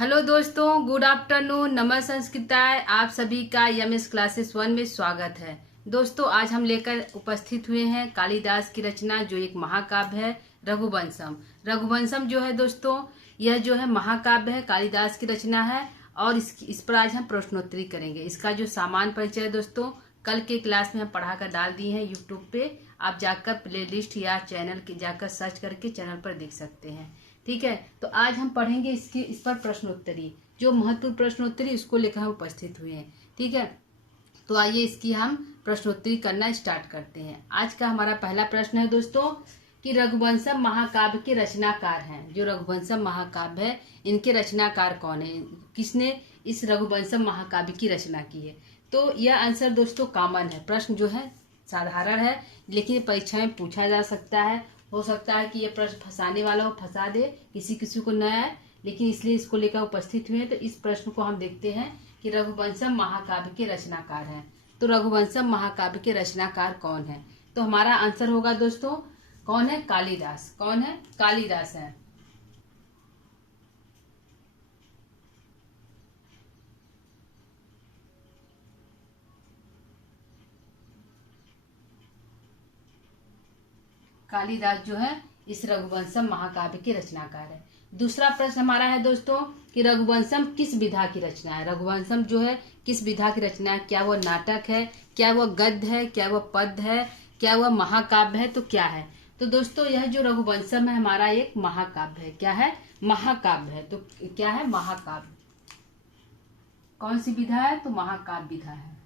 Hello दोस्तों, good afternoon, नमः संस्कृताय। आप सभी का यमएस क्लासेस 1 में स्वागत है। दोस्तों, आज हम लेकर उपस्थित हुए हैं कालिदास की रचना जो एक महाकाव्य है, रघुवंशम। रघुवंशम जो है दोस्तों, यह जो है महाकाव्य है, कालिदास की रचना है और इस पर आज हम प्रश्नोत्तरी करेंगे। इसका जो सामान्य परिचय है दोस्तों, कल के क्लास में हम पढ़ा कर डाल दिए हैं यूट्यूब पे। आप जाकर प्लेलिस्ट या चैनल के जाकर सर्च करके चैनल पर देख सकते हैं। ठीक है, तो आज हम पढ़ेंगे इस पर प्रश्नोत्तरी, जो महत्वपूर्ण प्रश्नोत्तरी उसको लेकर हम उपस्थित हुए हैं। ठीक है, तो आइए इसकी हम प्रश्नोत्तरी करना स्टार्ट करते हैं। आज का हमारा पहला प्रश्न है दोस्तों कि रघुवंशम महाकाव्य के रचनाकार हैं। जो रघुवंशम महाकाव्य है, इनके रचनाकार कौन है, किसने इस रघुवंशम महाकाव्य की रचना की है। तो यह आंसर दोस्तों कॉमन है। प्रश्न जो है साधारण है, लेकिन परीक्षा में पूछा जा सकता है। हो सकता है कि ये प्रश्न फंसाने वाला हो, फंसा दे, किसी किसी को नया है, लेकिन इसलिए इसको लेकर उपस्थित हुए हैं। तो इस प्रश्न को हम देखते हैं कि रघुवंशम महाकाव्य के रचनाकार हैं। तो रघुवंशम महाकाव्य के रचनाकार कौन है? तो हमारा आंसर होगा दोस्तों, कौन है? कालिदास। कौन है? कालिदास है। कालिदास जो है इस रघुवंशम महाकाव्य के रचनाकार है। दूसरा प्रश्न हमारा है दोस्तों कि रघुवंशम किस विधा की रचना है। रघुवंशम जो है किस विधा की रचना है? क्या वह नाटक है, क्या वह गद्य है, क्या वह पद्य है, क्या वह महाकाव्य है? तो क्या है? तो दोस्तों, यह जो रघुवंशम है हमारा एक महाकाव्य है। क्या है? महाकाव्य है। तो क्या है? महाकाव्य। कौन सी विधा है? तो महाकाव्य विधा है।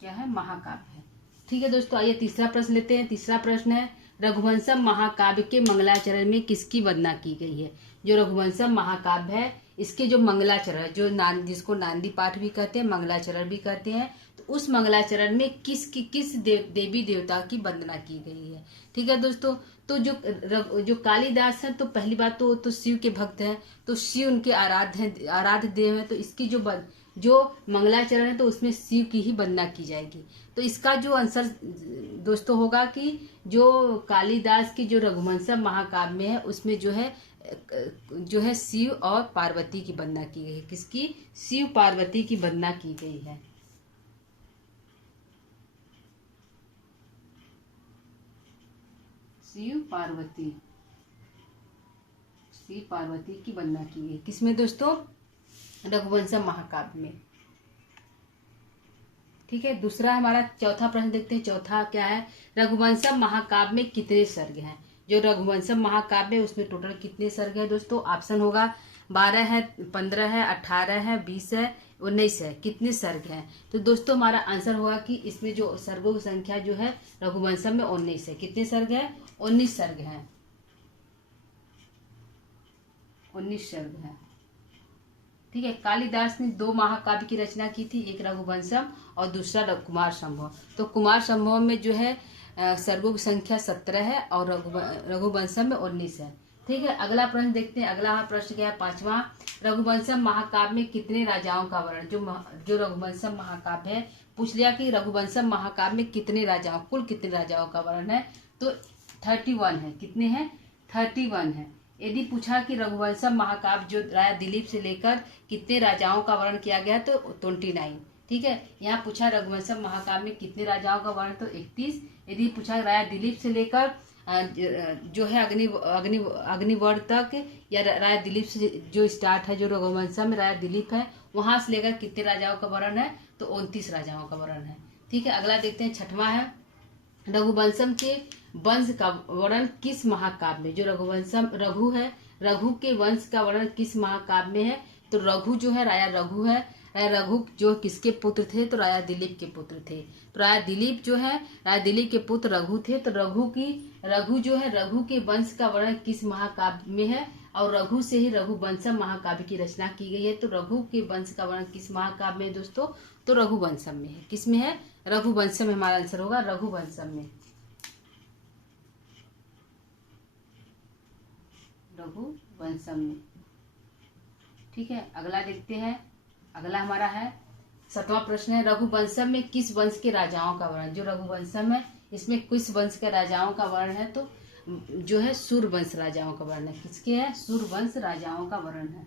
क्या है? महाकाव्य है। ठीक है दोस्तों, आइए तीसरा प्रश्न लेते हैं। तीसरा प्रश्न है रघुवंशम महाकाव्य के मंगलाचरण में किसकी वंदना की गई है। जो रघुवंशम महाकाव्य है, इसके जो मंगलाचरण, जो जिसको नांदी पाठ भी कहते हैं, मंगलाचरण भी कहते हैं, तो उस मंगलाचरण में किस देवी देवता की वंदना की गई है। ठीक है दोस्तों, तो जो कालिदास है, तो पहली बात तो शिव के भक्त हैं, तो शिव उनके आराध्य देव है। तो इसकी जो मंगलाचरण है, तो उसमें शिव की ही वंदना की जाएगी। तो इसका जो आंसर दोस्तों होगा कि जो कालिदास की जो रघुवंशम महाकाव्य में है, उसमें जो है शिव और पार्वती की वंदना की गई है। किसकी? शिव पार्वती की वंदना की गई है। शिव पार्वती की वंदना की गई। किसमें दोस्तों? रघुवंशम महाकाव्य में। ठीक है, दूसरा हमारा चौथा प्रश्न देखते हैं। चौथा क्या है? रघुवंशम महाकाव्य में कितने सर्ग हैं। जो रघुवंशम महाकाव्य है, उसमें टोटल कितने सर्ग है दोस्तों? ऑप्शन होगा 12 है, 15 है, 18 है, 20 है, 19 है। कितने सर्ग हैं? तो दोस्तों, हमारा आंसर होगा कि इसमें जो सर्गों की संख्या जो है रघुवंशम में 19 है। कितने सर्ग है? 19 सर्ग है। 19 सर्ग है। ठीक है, कालिदास ने 2 महाकाव्य की रचना की थी, एक रघुवंशम और दूसरा कुमार संभव। तो कुमार संभव में जो है सर्गों की संख्या 17 है और रघुवंशम में 19 है। ठीक है, अगला प्रश्न देखते हैं। अगला प्रश्न क्या है? 5वां, रघुवंशम महाकाव्य में कितने राजाओं का वर्णन। जो रघुवंशम महाकाव्य है, पूछ लिया कि रघुवंशम महाकाव्य में कितने राजाओं, कुल कितने राजाओं का वर्णन है। तो 31 है। कितने हैं? 31 है। यदि पूछा कि रघुवंशम महाकाव्य जो राजा दिलीप से लेकर कितने राजाओं का वर्णन किया गया, तो 29। ठीक है, यहाँ पूछा रघुवंशम महाकाव्य में कितने राजाओं का वर्णन, तो 31। यदि पूछा राजा दिलीप से लेकर जो है अग्निवर्ण तक, या राजा दिलीप से जो स्टार्ट है, जो रघुवंशम में राजा दिलीप है, वहां से लेकर कितने राजाओं का वर्णन है, तो 29 राजाओं का वर्णन है। ठीक है, अगला देखते हैं। 6वां है रघुवंशम के वंश का वर्णन किस महाकाव्य में। जो रघु है, रघु के वंश का वर्णन किस महाकाव्य में है। तो रघु जो है राजा रघु है। रघु जो किसके पुत्र थे, तो राजा दिलीप के पुत्र थे। तो राजा दिलीप जो है, राजा दिलीप के पुत्र रघु थे। तो रघु जो है, रघु के वंश का वर्णन किस महाकाव्य में है, और रघु से ही रघुवंशम महाकाव्य की रचना की गई है। तो रघु के वंश का वर्णन किस महाकाव्य में है दोस्तों? तो रघुवंशम में है। किस में है? रघुवंशम में। हमारा आंसर होगा रघुवंशम में। रघुवंशम में। ठीक है, अगला देखते हैं। अगला हमारा है 7वां प्रश्न है रघुवंशम में किस वंश के राजाओं का वर्णन। जो रघुवंशम है इसमें किस वंश के राजाओं का वर्णन है, तो जो है सूर्यवंश राजाओं का वर्णन है। किसके है? सूर्यवंश राजाओं का वर्णन है।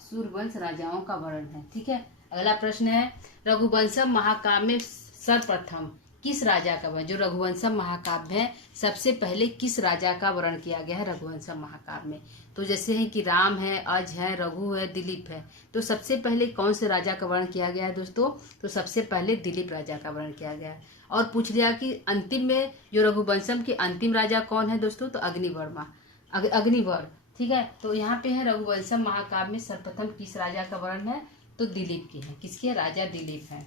सूर्यवंश राजाओं का वर्णन है। ठीक है। अगला प्रश्न है रघुवंशम महाकाव्य में सर्वप्रथम किस राजा का वर्णन। जो रघुवंशम महाकाव्य है सबसे पहले किस राजा का वर्णन किया गया है रघुवंशम महाकाव्य में। तो जैसे है कि राम है, अज है, रघु है, दिलीप है, तो सबसे पहले कौन से राजा का वर्णन किया गया है दोस्तों? तो सबसे पहले दिलीप राजा का वर्णन किया गया है। और पूछ लिया कि अंतिम में जो रघुवंशम के अंतिम राजा कौन है दोस्तों? तो अग्निवर। ठीक है। तो यहाँ पे है रघुवंशम महाकाव्य में सर्वप्रथम किस राजा का वर्णन है? तो दिलीप की है। किसके? राजा दिलीप है।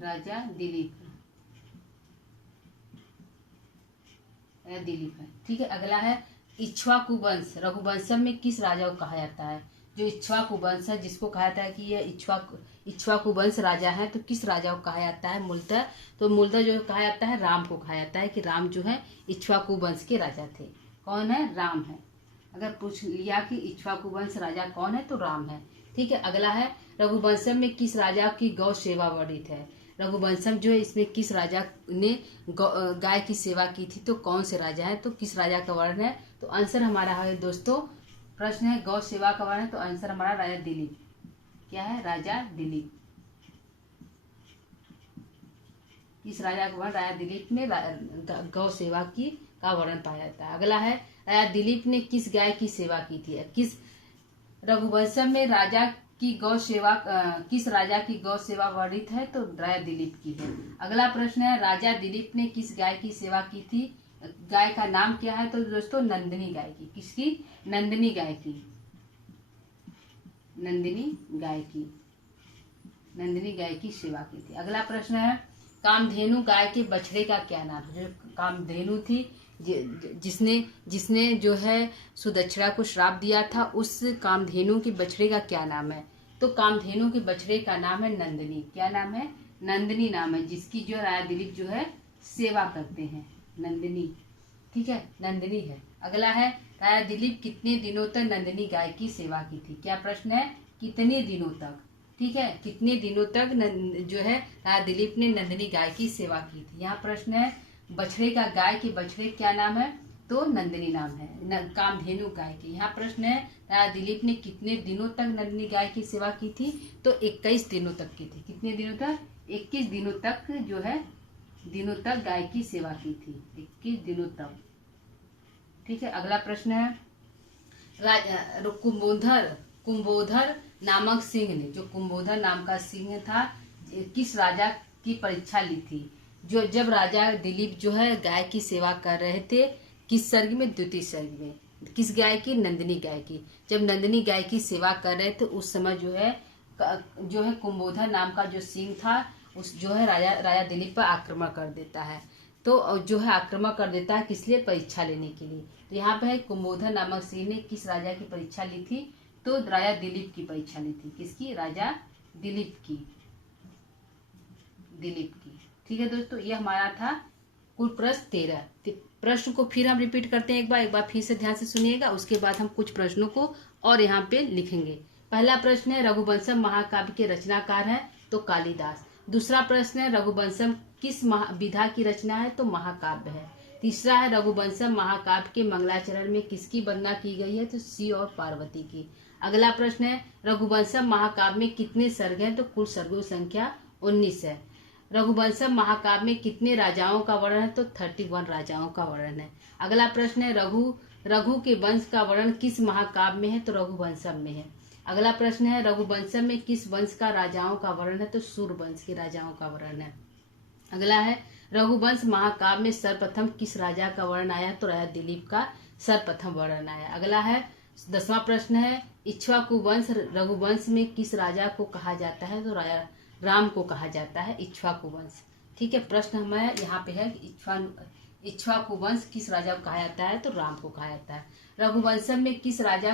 राजा दिलीप है। ठीक है। अगला है इक्ष्वाकु वंश रघुवंशम में किस राजा को कहा जाता है? जो इक्ष्वाकु वंश है जिसको कहा जाता है कि ये इक्ष्वाकु वंश राजा है, तो किस राजा को कहा जाता है मूलतः? तो मूलतः जो कहा जाता है राम को कहा जाता है कि राम जो है इक्ष्वाकु वंश के राजा थे। कौन है? राम है। अगर पूछ लिया कि इक्ष्वाकु वंश राजा कौन है तो राम है। ठीक है। अगला है रघुवंशम में किस राजा की गौ सेवा वर्णित है। रघुवंशम जो है इसमें किस राजा ने गाय की सेवा की थी, तो कौन से राजा है? तो किस राजा का वर्णन है? तो आंसर हमारा है दोस्तों, प्रश्न है गौ सेवा का वर्णन, तो आंसर हमारा राजा दिलीप। क्या है? राजा दिलीप। किस राजा का वर्णन? राजा दिलीप ने गौ सेवा की का वर्णन पाया जाता है। अगला है राजा दिलीप ने किस गाय की सेवा की थी। किस रघुवंशम में राजा की गौ सेवा किस राजा की गौ सेवा वर्णित है? तो राजा दिलीप की है। अगला प्रश्न है राजा दिलीप ने किस गाय की सेवा की थी। गाय का नाम क्या है? तो दोस्तों नंदिनी गाय की। किसकी? नंदिनी गाय की। नंदिनी गाय की सेवा की थी। अगला प्रश्न है कामधेनु गाय के बछड़े का क्या नाम है। जो कामधेनु थी जिसने जो है सुदक्षिणा को श्राप दिया था, उस कामधेनु के बछड़े का क्या नाम है? तो कामधेनु के बछड़े का नाम है नंदिनी। क्या नाम है? नंदिनी नाम है, जिसकी जो राजा दिलीप जो है सेवा करते हैं। नंदिनी। ठीक है। नंदिनी है। अगला है राजा दिलीप कितने दिनों तक नंदिनी गाय की सेवा की थी। क्या प्रश्न है? कितने दिनों तक। ठीक है। कितने दिनों तक जो है राजा दिलीप ने नंदिनी गाय की सेवा की थी। यहाँ प्रश्न है बछड़े का गाय के बछड़े क्या नाम है? तो नंदिनी नाम है। कामधेनु गाय के। यहाँ प्रश्न है राजा दिलीप ने कितने दिनों तक नंदिनी गाय की सेवा की थी? तो 21 दिनों तक की थी। कितने दिनों तक? 21 दिनों तक जो है गाय की सेवा की थी। 21 दिनों तक। ठीक है। अगला प्रश्न है कुंभोधर नामक सिंह ने, जो कुंभोधर नाम का सिंह था, किस राजा की परीक्षा ली थी। जो जब राजा दिलीप जो है गाय की सेवा कर रहे थे, किस सर्ग में? द्वितीय सर्ग में। किस गाय की? नंदिनी गाय की। जब नंदिनी गाय की सेवा कर रहे थे उस समय जो है कुंभोधर नाम का जो सिंह था उस जो है राजा दिलीप पर आक्रमण कर देता है। तो जो है आक्रमण कर देता है किस लिए? परीक्षा लेने के लिए। तो यहाँ पे है कुंभोधर नामक सिंह ने किस राजा की परीक्षा ली थी? तो राजा दिलीप की परीक्षा ली थी। किसकी? राजा दिलीप की। ठीक है दोस्तों, ये हमारा था कुल प्रश्न 13। प्रश्न को फिर हम रिपीट करते हैं एक बार फिर से ध्यान से सुनिएगा। उसके बाद हम कुछ प्रश्नों को और यहाँ पे लिखेंगे। पहला प्रश्न है रघुवंशम महाकाव्य के रचनाकार है, तो कालिदास। दूसरा प्रश्न है रघुवंशम किस विधा की रचना है? तो महाकाव्य है। तीसरा है रघुवंशम महाकाव्य के मंगलाचरण में किसकी वंदना की गई है? तो शिव और पार्वती की। अगला प्रश्न है रघुवंशम महाकाव्य में कितने सर्ग हैं? तो कुल सर्गों की संख्या 19 है। रघुवंशम महाकाव्य में कितने राजाओं का वर्णन है? तो 31 राजाओं का वर्णन है। अगला प्रश्न है रघु के वंश का वर्णन किस महाकाव्य में है? तो रघुवंशम में है। अगला प्रश्न है रघुवंशम में किस वंश का राजाओं का वर्णन है? तो सूर्यवंश के राजाओं का वर्णन है। अगला है रघुवंश महाकाव्य में सर्वप्रथम किस राजा का वर्णन आया? तो राजा दिलीप का सर्वप्रथम वर्णन आया। अगला है 10वां प्रश्न है इक्ष्वाकु वंश रघुवंश में किस राजा को कहा जाता है? तो राजा राम को कहा जाता है इक्ष्वाकु वंश। ठीक है। प्रश्न हमारा यहाँ पे है इक्ष्वाकु वंश किस राजा को कहा जाता है? तो राम को कहा जाता है। रघुवंशम में किस राजा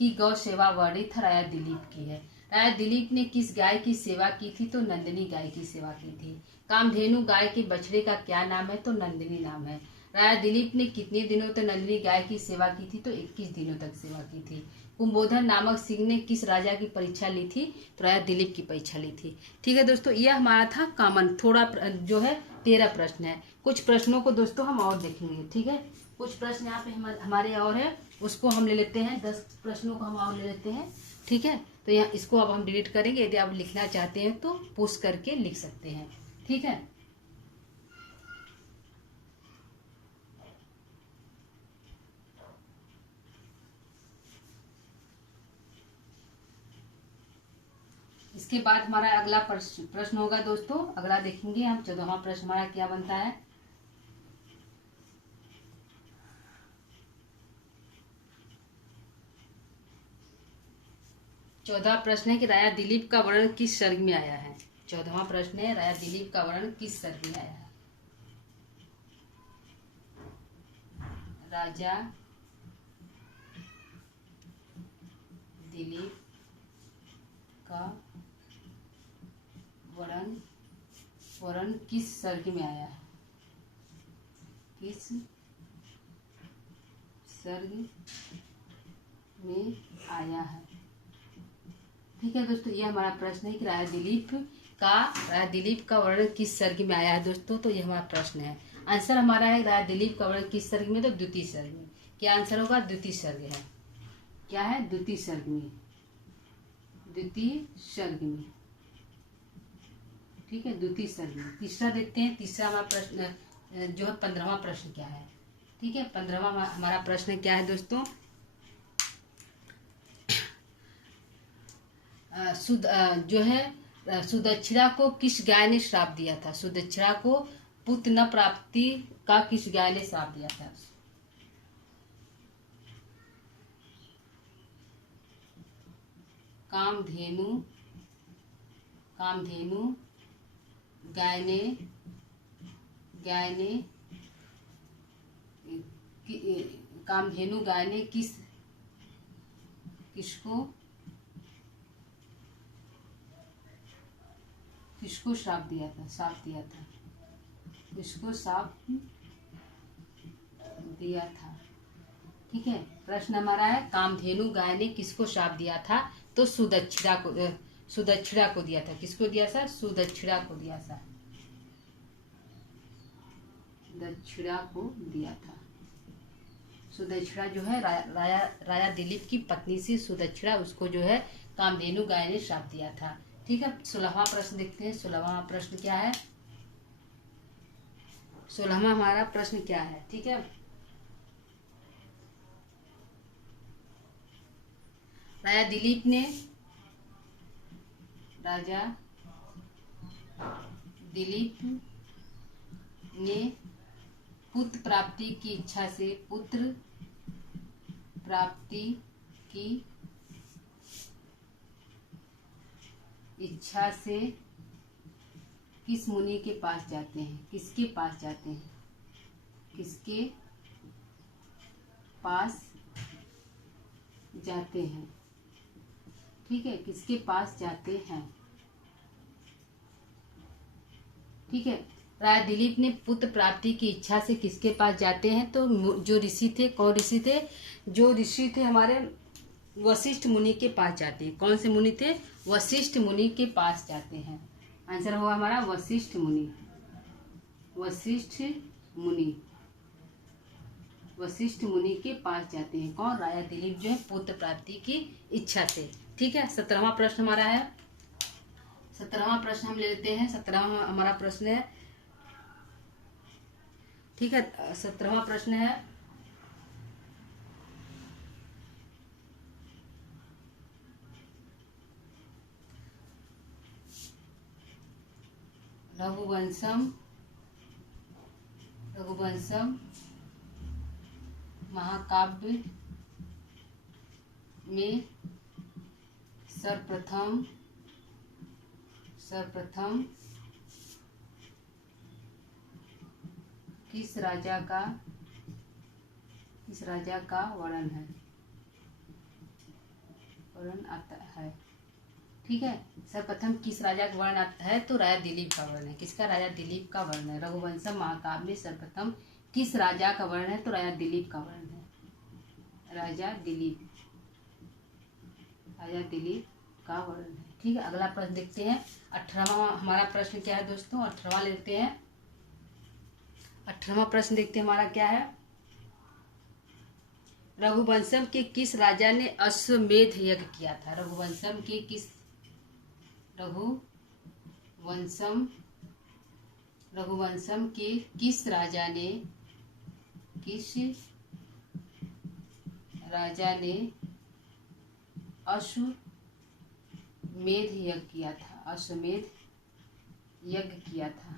की गौ सेवा वर्णित है? राजा दिलीप की है। राजा दिलीप ने किस गाय की सेवा की थी? तो नंदिनी गाय की सेवा की थी। कामधेनु गाय के बछड़े का क्या नाम है? तो नंदिनी नाम है। राजा दिलीप ने कितने दिनों तक नंदिनी गाय की सेवा की थी? तो 21 दिनों तक सेवा की थी। कुंभोधन नामक सिंह ने किस राजा की परीक्षा ली थी? तो राजा दिलीप की परीक्षा ली थी। ठीक है दोस्तों, यह हमारा था कॉमन, थोड़ा जो है 13 प्रश्न है। कुछ प्रश्नों को दोस्तों हम और देखेंगे। ठीक है, कुछ प्रश्न यहाँ पे हमारे और है, उसको हम ले लेते हैं। 10 प्रश्नों को हम और ले लेते हैं। ठीक है, तो यहाँ इसको अब हम डिलीट करेंगे। यदि आप लिखना चाहते हैं तो पुश करके लिख सकते हैं। ठीक है, इसके बाद हमारा अगला प्रश्न होगा दोस्तों। अगला देखेंगे हम 14वां प्रश्न हमारा क्या बनता है। चौदह प्रश्न है कि राजा दिलीप का वर्णन किस सर्ग में आया है। 14वां प्रश्न है, राजा दिलीप का वर्णन किस सर्ग में आया है। राजा दिलीप का वर्णन किस सर्ग में आया है? किस सर्ग में आया है? ठीक है दोस्तों, ये हमारा प्रश्न है कि राजा दिलीप का वर्णन किस सर्ग में आया है दोस्तों। तो ये हमारा प्रश्न है। आंसर हमारा है राजा दिलीप का वर्णन किस सर्ग में? तो द्वितीय सर्ग में। क्या आंसर होगा? द्वितीय सर्ग है। क्या है? द्वितीय सर्ग में। द्वितीय सर्ग में। ठीक है, द्वितीय सर्ग में। तीसरा देखते हैं, तीसरा हमारा प्रश्न जो है 15वां प्रश्न क्या है। ठीक है, 15वां हमारा प्रश्न क्या है दोस्तों। जो है सुदक्षिणा को किस गाय ने श्राप दिया था? सुदक्षिणा को पुत्र न प्राप्ति का किस गाय ने श्राप दिया था? कामधेनु गाय ने कामधेनु गाय ने किसको श्राप दिया था? किसको श्राप दिया था? ठीक है, प्रश्न हमारा है कामधेनु गाय ने किसको श्राप दिया था? तो सुदक्षिणा को दिया था। किसको दिया था? सुदक्षिणा को दिया था। दक्षिणा को दिया था। सुदक्षिणा जो है राजा दिलीप की पत्नी से सुदक्षिणा, उसको जो है कामधेनु गाय ने श्राप दिया था। ठीक है, 16वां प्रश्न देखते हैं। 16वां प्रश्न क्या है? 16वां हमारा प्रश्न क्या है? ठीक है, राजा दिलीप ने पुत्र प्राप्ति की इच्छा से किस मुनि के पास जाते हैं? किसके पास जाते हैं? किसके पास जाते हैं? ठीक है, किसके पास जाते हैं? ठीक है, राजा दिलीप ने पुत्र प्राप्ति की इच्छा से किसके पास जाते हैं? तो जो ऋषि थे, कौन ऋषि थे? जो ऋषि थे हमारे वशिष्ठ मुनि के पास जाते हैं। कौन से मुनि थे? वशिष्ठ मुनि के पास जाते हैं। आंसर होगा हमारा वशिष्ठ मुनि। वशिष्ठ मुनि के पास जाते हैं। कौन? राजा दिलीप जो है पुत्र प्राप्ति की इच्छा से। ठीक है, 17वां प्रश्न हमारा है। 17वां प्रश्न हम ले लेते हैं। 17वां हमारा प्रश्न है। ठीक है, 17वां प्रश्न है, रघुवंशम महाकाव्य में सर्वप्रथम किस राजा का वर्णन आता है? ठीक है, सर्वप्रथम किस राजा का वर्णन आता है? तो राजा दिलीप का वर्णन है। किसका? राजा दिलीप का वर्णन है। रघुवंशम महाकाव्य में सर्वप्रथम किस राजा का वर्ण है? तो राजा दिलीप का वर्ण है। राजा दिलीप का वर्ण है। ठीक है, अगला प्रश्न देखते हैं। 18वां हमारा प्रश्न क्या है दोस्तों? 18वां लेते हैं। 18वां प्रश्न देखते हैं हमारा क्या है। रघुवंशम के किस राजा ने अश्वमेध यज्ञ किया था? रघुवंशम के किस राजा ने अश्वमेध यज्ञ किया था? अश्वमेध यज्ञ किया था।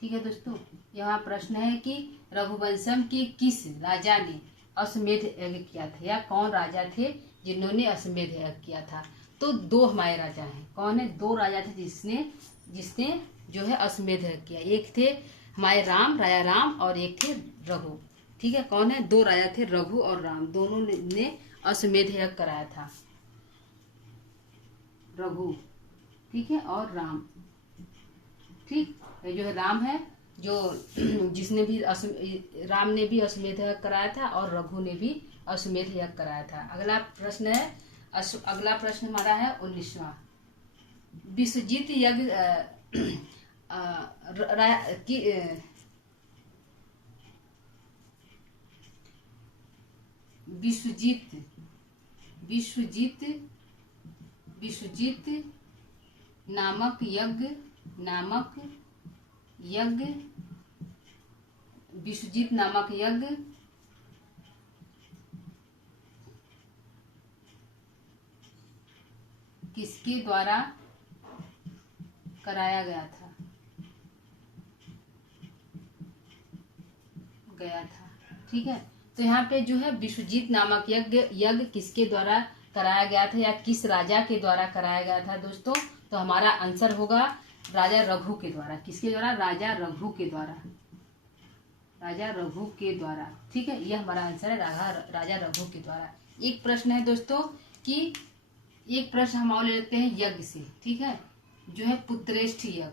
ठीक है दोस्तों, यहाँ प्रश्न है कि रघुवंशम के किस राजा ने अश्वमेध यज्ञ किया था, या कौन राजा थे जिन्होंने अश्वमेध यज्ञ किया था? तो दो हमारे राजा हैं। कौन है? दो राजा थे जिसने जो है अश्वमेध यज्ञ किया। एक थे हमारे राजा राम, और एक थे रघु। ठीक है, कौन है? दो राजा थे, रघु और राम, दोनों ने अश्वमेध यज्ञ कराया था। रघु, ठीक है, और राम। ठीक, ये जो है राम है, जो जिसने भी राम ने भी अश्वमेध यज्ञ कराया था, और रघु ने भी अश्वमेध यज्ञ कराया था। अगला प्रश्न हमारा है 19वां। विश्वजीत यज्ञ विश्वजीत नामक यज्ञ किसके द्वारा कराया गया था? ठीक है, तो यहाँ पे जो है विश्वजीत नामक यज्ञ किसके द्वारा कराया गया था, या किस राजा के द्वारा कराया गया था दोस्तों? तो हमारा आंसर होगा राजा रघु के द्वारा। किसके द्वारा? राजा रघु के द्वारा। ठीक है, यह हमारा आंसर है, राजा रघु के द्वारा। एक प्रश्न है दोस्तों कि एक प्रश्न हम और ले लेते हैं यज्ञ से। ठीक है, जो है पुत्रेष्ठी यज्ञ,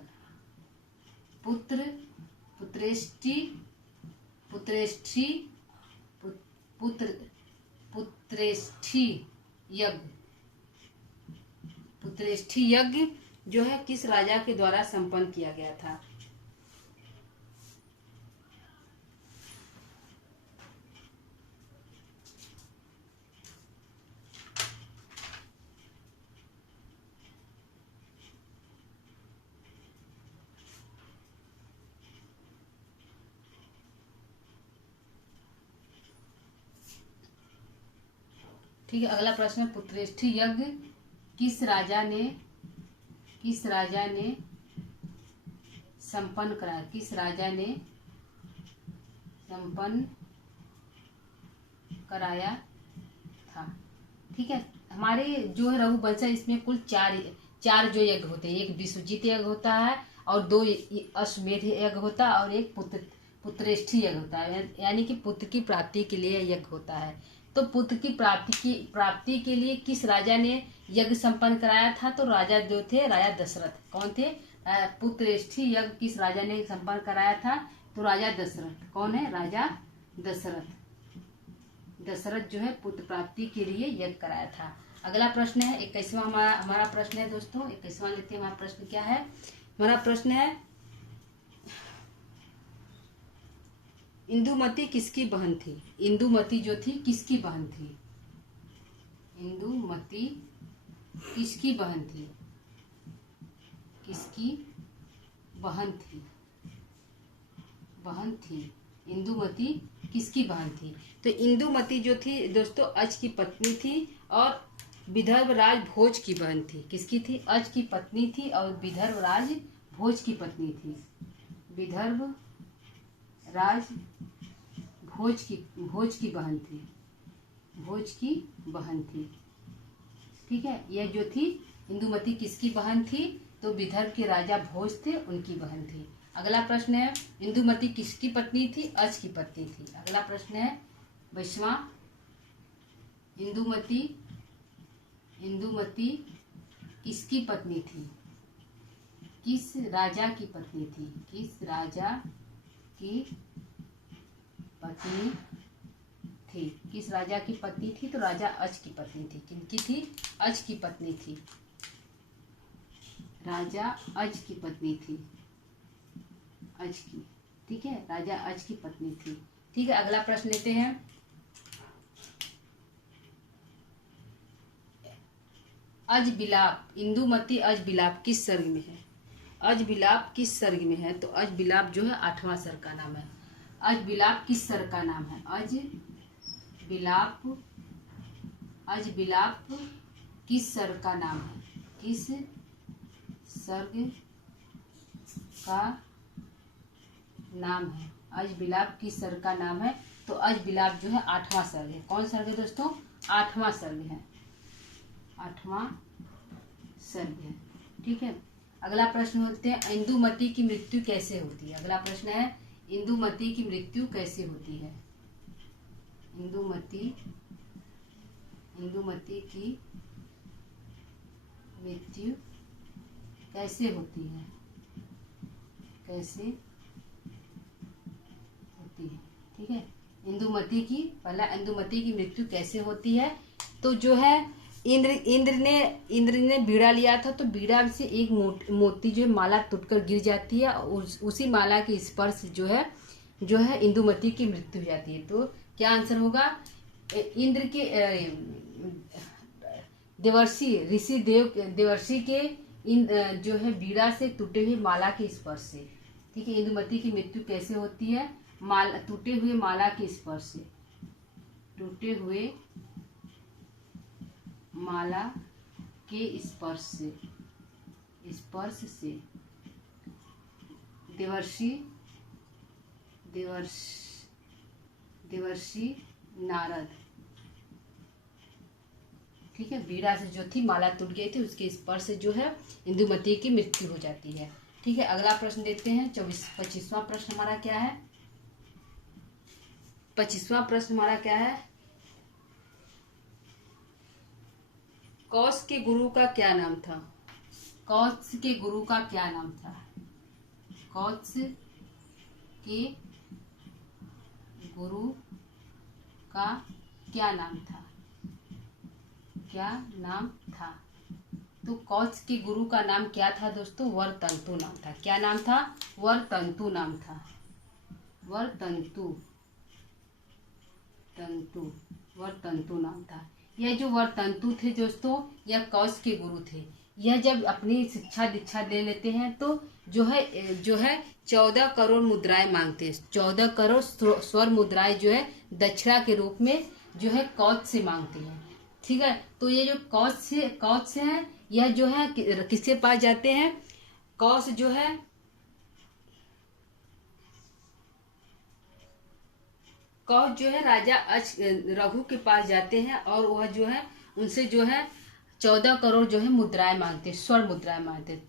पुत्रेष्ठी यज्ञ जो है किस राजा के द्वारा संपन्न किया गया था? ठीक है, अगला प्रश्न है पुत्रेष्ठी यज्ञ किस राजा ने संपन्न कराया? किस राजा ने संपन्न कराया था? ठीक है, हमारे जो है रघुवंश, इसमें कुल चार जो यज्ञ होते हैं। एक विश्वजीत यज्ञ होता है, और दो अश्वमेध यज्ञ होता है, और एक पुत्रेष्ठी यज्ञ होता है, यानी कि पुत्र की प्राप्ति के लिए यज्ञ होता है। तो पुत्र की प्राप्ति के लिए किस राजा ने यज्ञ संपन्न कराया था? तो राजा जो थे राजा दशरथ। कौन थे? पुत्रेष्ठी यज्ञ किस राजा ने संपन्न कराया था? तो राजा दशरथ। कौन है? राजा दशरथ जो है पुत्र प्राप्ति के लिए यज्ञ कराया था। अगला प्रश्न है 21वां हमारा प्रश्न है दोस्तों। 21वां लेते हैं। हमारा प्रश्न क्या है? हमारा प्रश्न है इंदुमती किसकी बहन थी? इंदुमती जो थी किसकी बहन थी? इंदुमती किसकी बहन थी? इंदुमती किसकी बहन थी? तो इंदुमती जो थी दोस्तों अज की पत्नी थी, और विदर्भ राज भोज की बहन थी। किसकी थी? अज की पत्नी थी, और विदर्भ राज भोज की पत्नी थी। विदर्भ राज भोज की बहन थी। ठीक है, यह जो थी इंदुमती किसकी बहन थी? तो विदर्भ के राजा भोज थे, उनकी बहन थी। अगला प्रश्न है इंदुमती किसकी पत्नी थी? अज की पत्नी थी। अगला प्रश्न है 22वां। इंदुमती किसकी पत्नी थी? किस राजा की पत्नी थी? किस राजा की पत्नी थी? किस राजा की पत्नी थी? तो राजा अज की पत्नी थी। किनकी थी? अज की पत्नी थी। राजा अज की पत्नी थी। अज की, ठीक है, राजा अज की पत्नी थी। ठीक है, अगला प्रश्न लेते हैं। अज बिलाप, इंदुमती अज बिलाप किस सर्ग में है? अज बिलाप किस सर्ग में है? तो अज बिलाप जो है 8वां सर्ग का नाम है। अज बिलाप किस सर्ग का नाम है? अज बिलाप, अज बिलाप किस सर्ग का नाम है? किस सर्ग का नाम है? अज बिलाप किस सर्ग का नाम है? तो अज बिलाप जो है 8वां सर्ग है। कौन सर्ग है दोस्तों? 8वां सर्ग है। 8वां सर्ग है। ठीक है, अगला प्रश्न होते हैं, इंदुमती की मृत्यु कैसे होती है? अगला प्रश्न है, इंदुमती की मृत्यु कैसे होती है? इंदुमती की मृत्यु कैसे होती है? कैसे होती है? ठीक है, पहला इंदुमती की मृत्यु कैसे होती है? तो जो है इंद्र ने बीड़ा लिया था, तो बीड़ा से एक मोती जो है माला टूटकर गिर जाती है, और उसी माला के स्पर्श जो है इंदुमती की मृत्यु हो जाती है। तो क्या आंसर होगा? इंद्र के देवर्षि ऋषि देवर्षि के जो है बीड़ा से टूटे हुए माला के स्पर्श से। ठीक है, इंदुमती की मृत्यु कैसे होती है? टूटे हुए माला के स्पर्श से। टूटे हुए माला के स्पर्श से देवर्षि नारद, ठीक है, बीड़ा से जो थी माला टूट गई थी, उसके स्पर्श से जो है इंदुमती की मृत्यु हो जाती है। ठीक है, अगला प्रश्न देखते हैं। 25वां प्रश्न हमारा क्या है? 25वां प्रश्न हमारा क्या है? कौश के गुरु का क्या नाम था? कौश के गुरु का क्या नाम था? कौश के गुरु का क्या नाम था? क्या नाम था? तो कौश के गुरु का नाम क्या था दोस्तों? वरतंतु नाम था। क्या नाम था? वरतंतु नाम था। वरतंतु नाम था। यह जो वरतंतु थे दोस्तों, यह कौश के गुरु थे। यह जब अपनी शिक्षा दीक्षा ले लेते हैं तो जो है 14 करोड़ मुद्राएं मांगते हैं। 14 करोड़ स्वर्ण मुद्राएं जो है दक्षिणा के रूप में जो है कौश से मांगते हैं। ठीक है, तो ये जो कौश से है, यह जो है किसके पास जाते हैं? कौश जो है राजा रघु के पास जाते हैं, और वह जो है उनसे जो है 14 करोड़ जो है मुद्राएं मांगते, स्वर्ण मुद्राएं मांगते।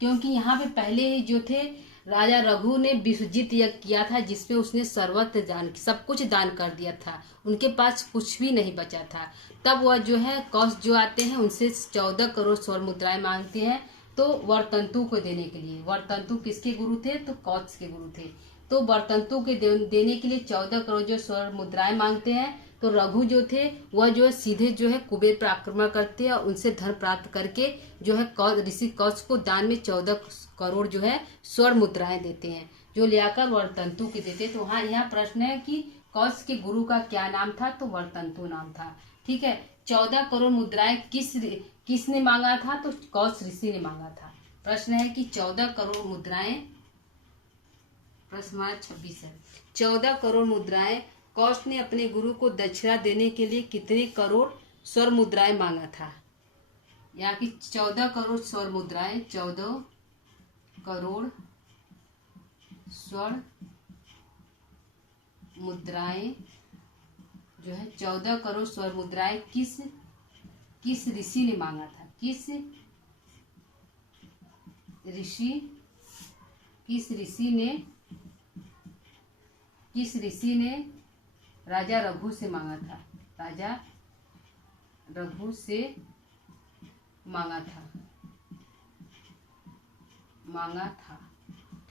क्योंकि यहाँ पे पहले ही जो थे राजा रघु ने विश्वजित यज्ञ किया था, जिसमें उसने सर्वत्र दान, सब कुछ दान कर दिया था, उनके पास कुछ भी नहीं बचा था। तब वह जो है कौश जो आते हैं, उनसे 14 करोड़ स्वर्ण मुद्राएं मांगते हैं, तो वरतंतु को देने के लिए। वरतंतु किसके गुरु थे? तो कौश के गुरु थे। तो वरतंतु के देने के लिए 14 करोड़ जो स्वर्ण मुद्राएं मांगते हैं, तो रघु जो थे वह जो है सीधे जो है कुबेर पर आक्रमण करते हैं, और उनसे धन प्राप्त करके जो है ऋषि कौश को दान में 14 करोड़ जो है स्वर्ण मुद्राएं देते हैं, जो लियाकर वरतंतु के देते। तो हाँ, यहाँ प्रश्न है कि कौश के गुरु का क्या नाम था? तो वरतंतु नाम था। ठीक है, 14 करोड़ मुद्राएं किसने मांगा था? तो कौश ऋषि ने मांगा था। प्रश्न है कि 14 करोड़ मुद्राएं, प्रश्न 26 है, 14 करोड़ मुद्राएं कौश ने अपने गुरु को दक्षिणा देने के लिए कितने करोड़ स्वर्ण मुद्राएं मांगा था? यहाँ की 14 करोड़ स्वर्ण मुद्राएं, 14 करोड़ स्वर्ण मुद्राएं जो है 14 करोड़ स्वर्ण मुद्राएं किस ऋषि ने मांगा था? किस ऋषि ने राजा रघु से मांगा था? राजा रघु से मांगा था। मांगा था।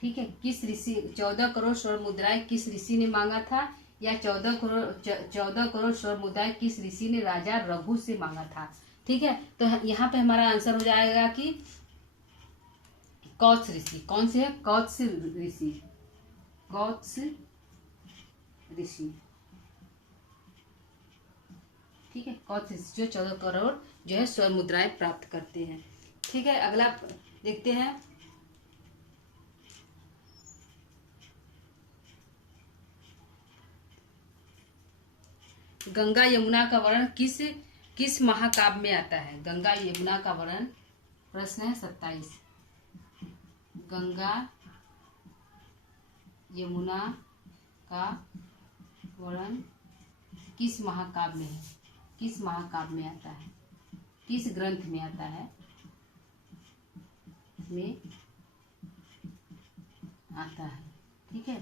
ठीक है, किस ऋषि 14 करोड़ स्वर्ण मुद्राएं किस ऋषि ने मांगा था, या 14 करोड़ स्वर्ण मुद्राएं किस ऋषि ने राजा रघु से मांगा था। ठीक है, तो यहाँ पे हमारा आंसर हो जाएगा कि कौत्स ऋषि। कौन से है? कौत्स ऋषि। कौत्स ऋषि। ठीक है, कौत्स ऋषि जो 14 करोड़ जो है स्वर्ण मुद्राएं प्राप्त करते हैं। ठीक है, अगला देखते हैं। गंगा यमुना का वर्णन किस महाकाव्य में आता है। गंगा यमुना का वर्णन, प्रश्न है 27। गंगा यमुना का वर्णन किस महाकाव्य में है, किस महाकाव्य में आता है, किस ग्रंथ में आता है, में आता है। ठीक है,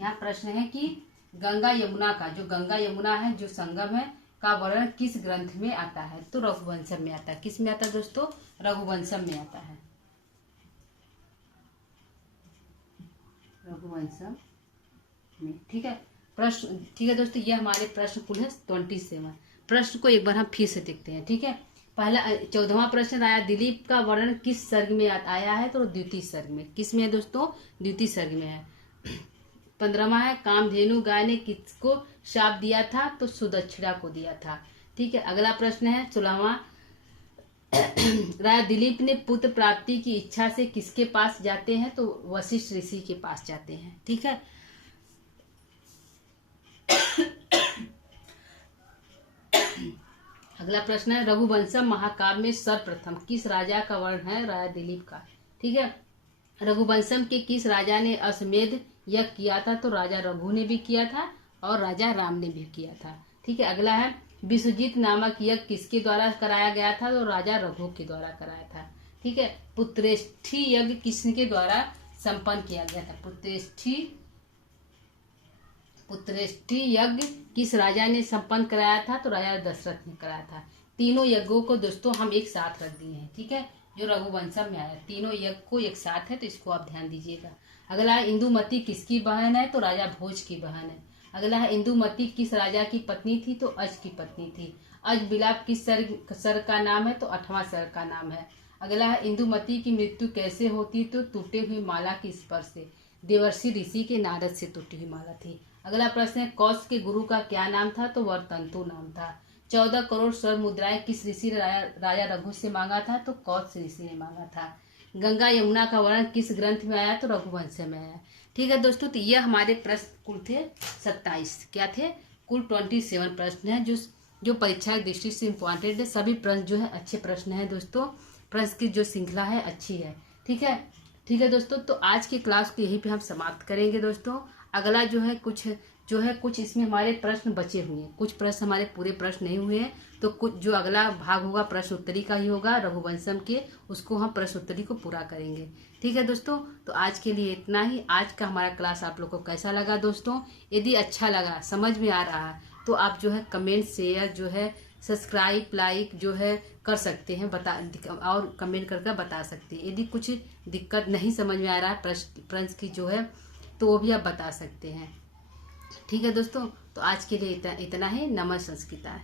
यहाँ प्रश्न है कि गंगा यमुना का, जो गंगा यमुना है जो संगम है, का वर्णन किस ग्रंथ में आता है। तो रघुवंशम में आता है। किस में आता है दोस्तों? रघुवंशम में आता है। रघुवंशम में। ठीक है, प्रश्न, ठीक है दोस्तों, ये हमारे प्रश्न कुल है 27। प्रश्न को एक बार हम फिर से देखते हैं। ठीक है, पहला 14वां प्रश्न आया, दिलीप का वर्णन किस सर्ग में आया है। तो द्वितीय सर्ग में। किस में है दोस्तों? द्वितीय सर्ग में है। 15वां है, कामधेनु गाय ने किसको शाप दिया था। तो सुदक्षिणा को दिया था। ठीक है, अगला प्रश्न है 16वां, राजा दिलीप ने पुत्र प्राप्ति की इच्छा से किसके पास जाते हैं। तो वशिष्ठ ऋषि के पास जाते हैं। ठीक है, अगला प्रश्न है, रघुवंशम महाकाव्य में सर्वप्रथम किस राजा का वर्णन है। राजा दिलीप का। ठीक है, रघुवंशम के किस राजा ने अश्वमेध यज्ञ किया था। तो राजा रघु ने भी किया था और राजा राम ने भी किया था। ठीक है, अगला है, विश्वजीत नामक यज्ञ किसके द्वारा कराया गया था। तो राजा रघु के द्वारा कराया था। ठीक है, पुत्रेष्ठी यज्ञ किसके द्वारा संपन्न किया गया था। पुत्रेष्ठी यज्ञ किस राजा ने संपन्न कराया था। तो राजा दशरथ ने कराया था। तीनों यज्ञों को दोस्तों हम एक साथ रख दिए हैं। ठीक है, जो रघुवंशम में आया, तीनों यज्ञ को एक साथ है, तो इसको आप ध्यान दीजिएगा। अगला है, इंदुमती किसकी बहन है। तो राजा भोज की बहन है। अगला है, इंदुमती किस राजा की पत्नी थी। तो अज की पत्नी थी। अज बिलाप किस सर्ग का नाम है। तो 8वां सर्ग का नाम है। अगला है, इंदुमती की मृत्यु कैसे होती। तो टूटे हुई माला के स्पर्श से। देवर्षि ऋषि के नारद से टूटी हुई माला थी। अगला प्रश्न है, कौश के गुरु का क्या नाम था। तो वर्तंतु नाम था। 14 करोड़ स्वर्ण मुद्राएं किस ऋषि ने राजा रघु से मांगा था। तो कौश ऋषि ने मांगा था। गंगा यमुना का वर्णन किस ग्रंथ में आया। तो रघुवंश में आया। ठीक है दोस्तों, तो यह हमारे प्रश्न कुल थे 27। क्या थे? कुल 27 प्रश्न है जो परीक्षा की दृष्टि से इम्पोर्टेंट है। सभी प्रश्न जो है अच्छे प्रश्न है दोस्तों। प्रश्न की जो श्रृंखला है अच्छी है। ठीक है दोस्तों, तो आज की क्लास को यहीं पे हम समाप्त करेंगे दोस्तों। अगला जो है कुछ इसमें हमारे प्रश्न बचे हुए हैं। कुछ प्रश्न हमारे पूरे प्रश्न नहीं हुए हैं, तो कुछ जो अगला भाग होगा प्रश्न उत्तरी का ही होगा रघुवंशम के, उसको हम प्रश्न उत्तरी को पूरा करेंगे। ठीक है दोस्तों, तो आज के लिए इतना ही। आज का हमारा क्लास आप लोग को कैसा लगा दोस्तों? यदि अच्छा लगा, समझ में आ रहा है, तो आप जो है कमेंट, शेयर, जो है सब्सक्राइब, लाइक जो है कर सकते हैं, और कमेंट करके बता सकते हैं। यदि कुछ दिक्कत नहीं समझ में आ रहा है प्रश्न की जो है, तो वो भी आप बता सकते हैं। ठीक है दोस्तों, तो आज के लिए इतना ही। नमः संस्कृता।